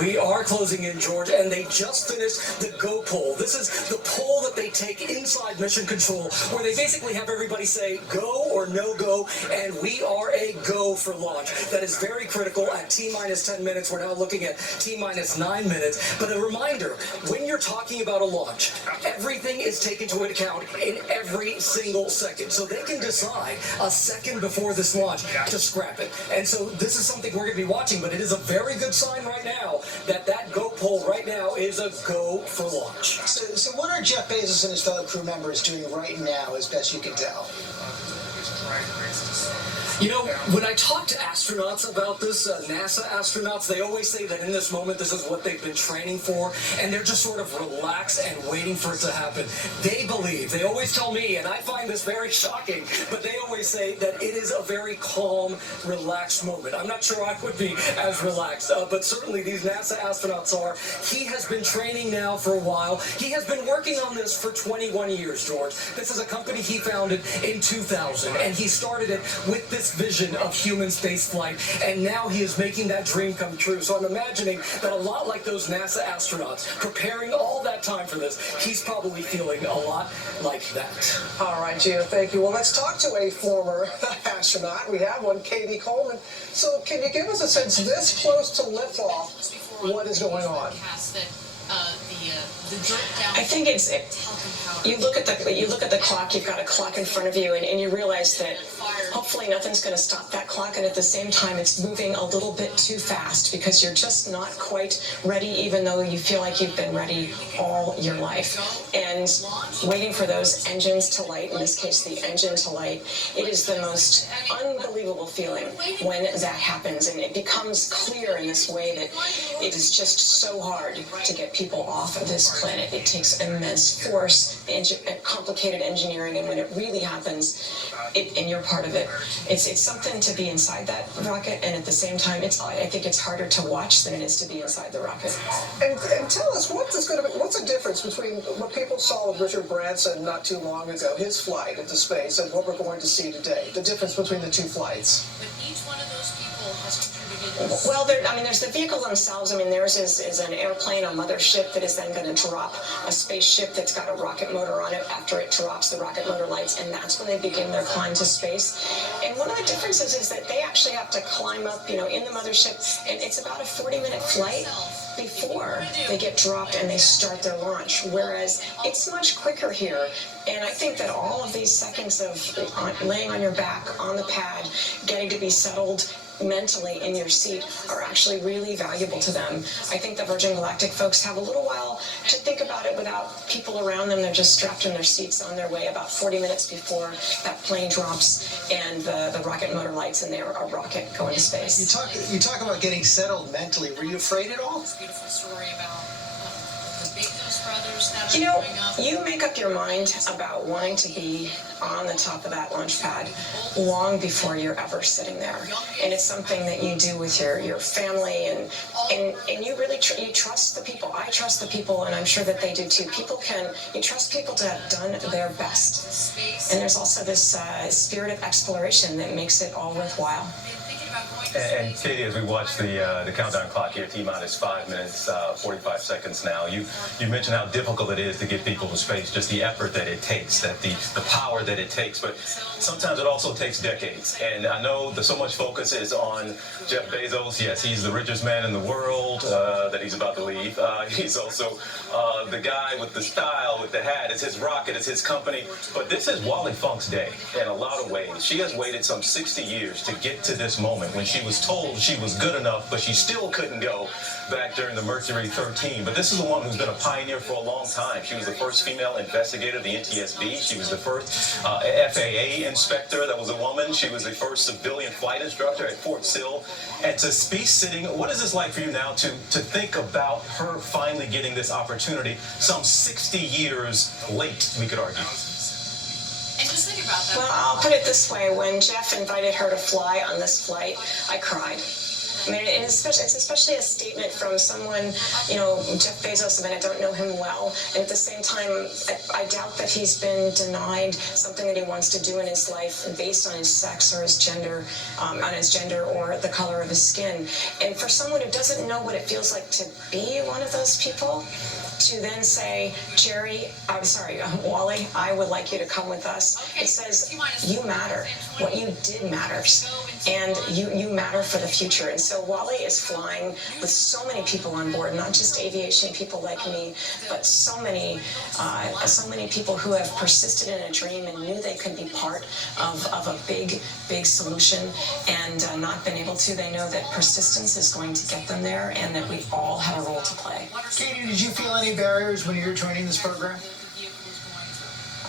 We are closing in, George, and they just finished the go poll. This is the poll that they take inside Mission Control, where they basically have everybody say go or no go, and we are a go for launch. That is very critical at T-minus 10 minutes. We're now looking at T-minus 9 minutes. But a reminder, when you're talking about a launch, everything is taken into account in every single second. So they can decide a second before this launch to scrap it. And so this is something we're going to be watching, but it is a very good sign right now that go poll right now is a go for launch. So what are Jeff Bezos and his fellow crew members doing right now, as best you can tell? You know, when I talk to astronauts about this, NASA astronauts, they always say that in this moment, this is what they've been training for, and they're just sort of relaxed and waiting for it to happen. They believe, they always tell me, and I find this very shocking, but they always say that it is a very calm, relaxed moment. I'm not sure I would be as relaxed, but certainly these NASA astronauts are. He has been training now for a while. He has been working on this for 21 years, George. This is a company he founded in 2000, and he started it with this vision of human space flight, and now he is making that dream come true. So I'm imagining that a lot like those NASA astronauts preparing all that time for this, he's probably feeling a lot like that. All right, Gio, thank you. Well, let's talk to a former astronaut. We have one, Katie Coleman. So can you give us a sense, this close to liftoff, what is going on? I think you look at the clock. You've got a clock in front of you, and you realize that hopefully nothing's going to stop that clock. And at the same time, it's moving a little bit too fast because you're just not quite ready, even though you feel like you've been ready all your life. And waiting for those engines to light, in this case, the engine to light, it is the most unbelievable feeling when that happens, and it becomes clear in this way that it is just so hard to get people off of this planet. It takes immense force, complicated engineering, and when it really happens, and you're part of it, it's something to be inside that rocket, and at the same time, I think it's harder to watch than it is to be inside the rocket. And tell us, what's the difference between what people saw with Richard Branson not too long ago, his flight into space, and what we're going to see today? The difference between the two flights. Each one of those people has Well, there's the vehicles themselves. Theirs is an airplane, a mothership that is then going to drop a spaceship that's got a rocket motor on it. After it drops, the rocket motor lights, and that's when they begin their climb to space. And one of the differences is that they actually have to climb up, in the mothership, and it's about a 40-minute flight before they get dropped and they start their launch, whereas it's much quicker here. And I think that all of these seconds of laying on your back on the pad, getting to be settled mentally in your seat are actually really valuable to them. I think the Virgin Galactic folks have a little while to think about it without people around them. They're just strapped in their seats on their way about 40 minutes before that plane drops and the rocket motor lights and they're a rocket going to space. You talk about getting settled mentally. Were you afraid at all? Beautiful story about the Bezos brothers that you make up your mind about wanting to be on the top of that launch pad long before you're ever sitting there, and it's something that you do with your family, and you really you trust the people. I trust the people, and I'm sure that they do too. You trust people to have done their best, and there's also this spirit of exploration that makes it all worthwhile. And Katie, as we watch the countdown clock here, T-minus 5 minutes, 45 seconds now, you mentioned how difficult it is to get people to space, just the effort that it takes, that the power that it takes, but sometimes it also takes decades. And I know that so much focus is on Jeff Bezos. Yes, he's the richest man in the world that he's about to leave. He's also the guy with the style, with the hat. It's his rocket, it's his company. But this is Wally Funk's day in a lot of ways. She has waited some 60 years to get to this moment when she was told she was good enough, but she still couldn't go back during the Mercury 13. But this is a woman who's been a pioneer for a long time. She was the first female investigator of the NTSB. She was the first FAA inspector that was a woman. She was the first civilian flight instructor at Fort Sill. And to be sitting, what is this like for you now to think about her finally getting this opportunity some 60 years late, we could argue? And just think about that. Well, I'll put it this way. When Jeff invited her to fly on this flight, I cried. I mean, it's especially a statement from someone, Jeff Bezos. I mean, I don't know him well, and at the same time, I doubt that he's been denied something that he wants to do in his life based on his sex or his gender, or the color of his skin. And for someone who doesn't know what it feels like to be one of those people, to then say, Wally, I would like you to come with us. It says, you matter. What you did matters. And you matter for the future. And so Wally is flying with so many people on board, not just aviation people like me, but so many people who have persisted in a dream and knew they could be part of a big solution and not been able to. They know that persistence is going to get them there and that we all have a role to play. Katie, did you feel any barriers when you were joining this program?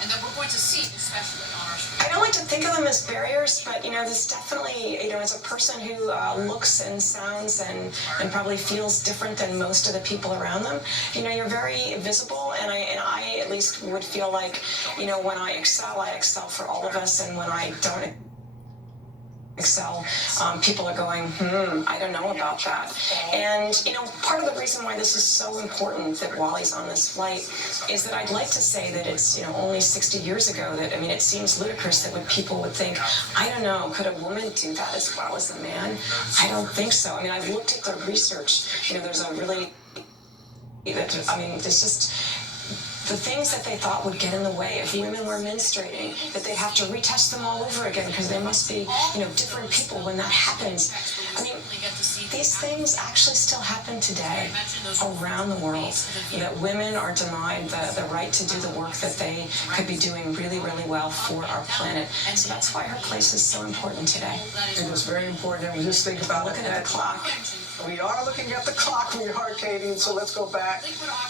And that we're going to see, especially on our street. I don't like to think of them as barriers, but there's definitely, as a person who looks and sounds and probably feels different than most of the people around them, you're very visible, and I at least would feel like, when I excel for all of us, and when I don't excel, people are going, I don't know about that. And, part of the reason why this is so important that Wally's on this flight is that I'd like to say that it's, only 60 years ago that, it seems ludicrous that people would think, I don't know, could a woman do that as well as a man? I don't think so. I've looked at the research, there's a really, there's just, the things that they thought would get in the way if women were menstruating, that they'd have to retest them all over again because they must be, different people when that happens. These things actually still happen today around the world, that women are denied the right to do the work that they could be doing really, really well for our planet. So that's why her place is so important today. It is very important, and we just think about looking at the clock. We are looking at the clock, we are, Katie, so let's go back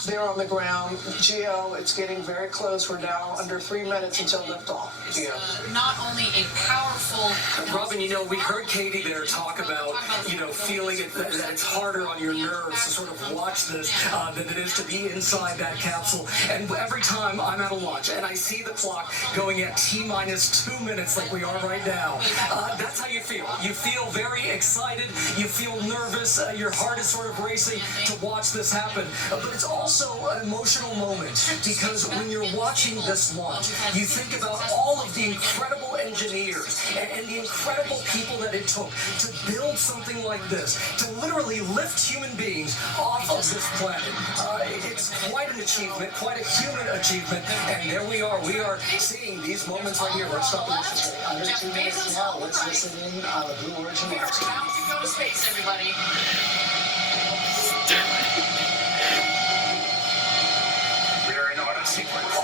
there on the ground. Gio, it's getting very close. We're now under 3 minutes until liftoff. Gio. Not only a powerful... Robin, we heard Katie there talk about, feeling that it's harder on your nerves to sort of watch this than it is to be inside that capsule. And every time I'm at a launch and I see the clock going at T-minus 2 minutes like we are right now, that's how you feel. You feel very excited. You feel nervous. Your heart is sort of racing to watch this happen. But it's also an emotional moment because when you're watching this launch, you think about all of the incredible engineers and the incredible people that it took to build something like this, to literally lift human beings off of this planet. It's quite an achievement, quite a human achievement, and there we are. We are seeing these moments right here. Let's stop and listen. Under 2 minutes now, let's listen in on the Blue Origin announcement. We're about to go to space, everybody. We are in auto sequence.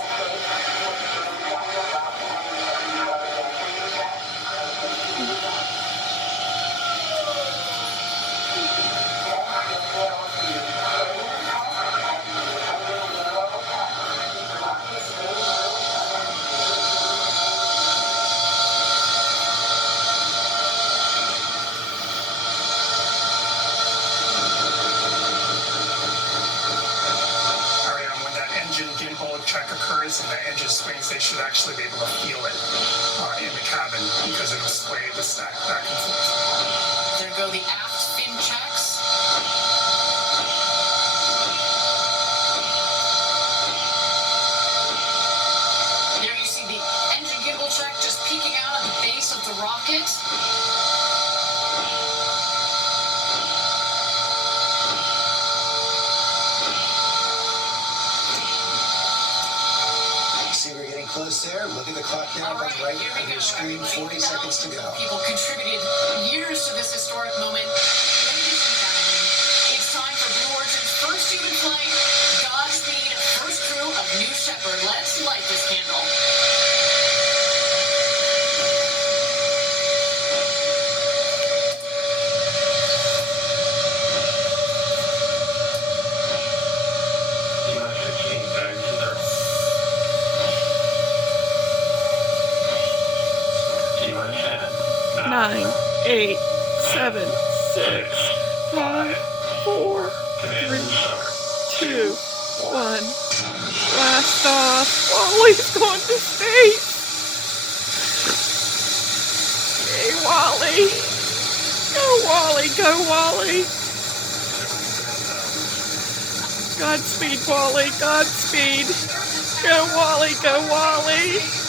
40 seconds to go. People contributed years to this historic moment. Ladies and gentlemen, it's time for Blue Origin's first human flight. Godspeed, first crew of New Shepard. Let's light this candle. Nine, 8, 7, 6, 5, 4, 3, 2, 1. Blast off. Wally's going to space. Hey, Wally. Go. Go, Wally. Go, Wally. Godspeed, Wally. Godspeed. Go, Wally. Go, Wally.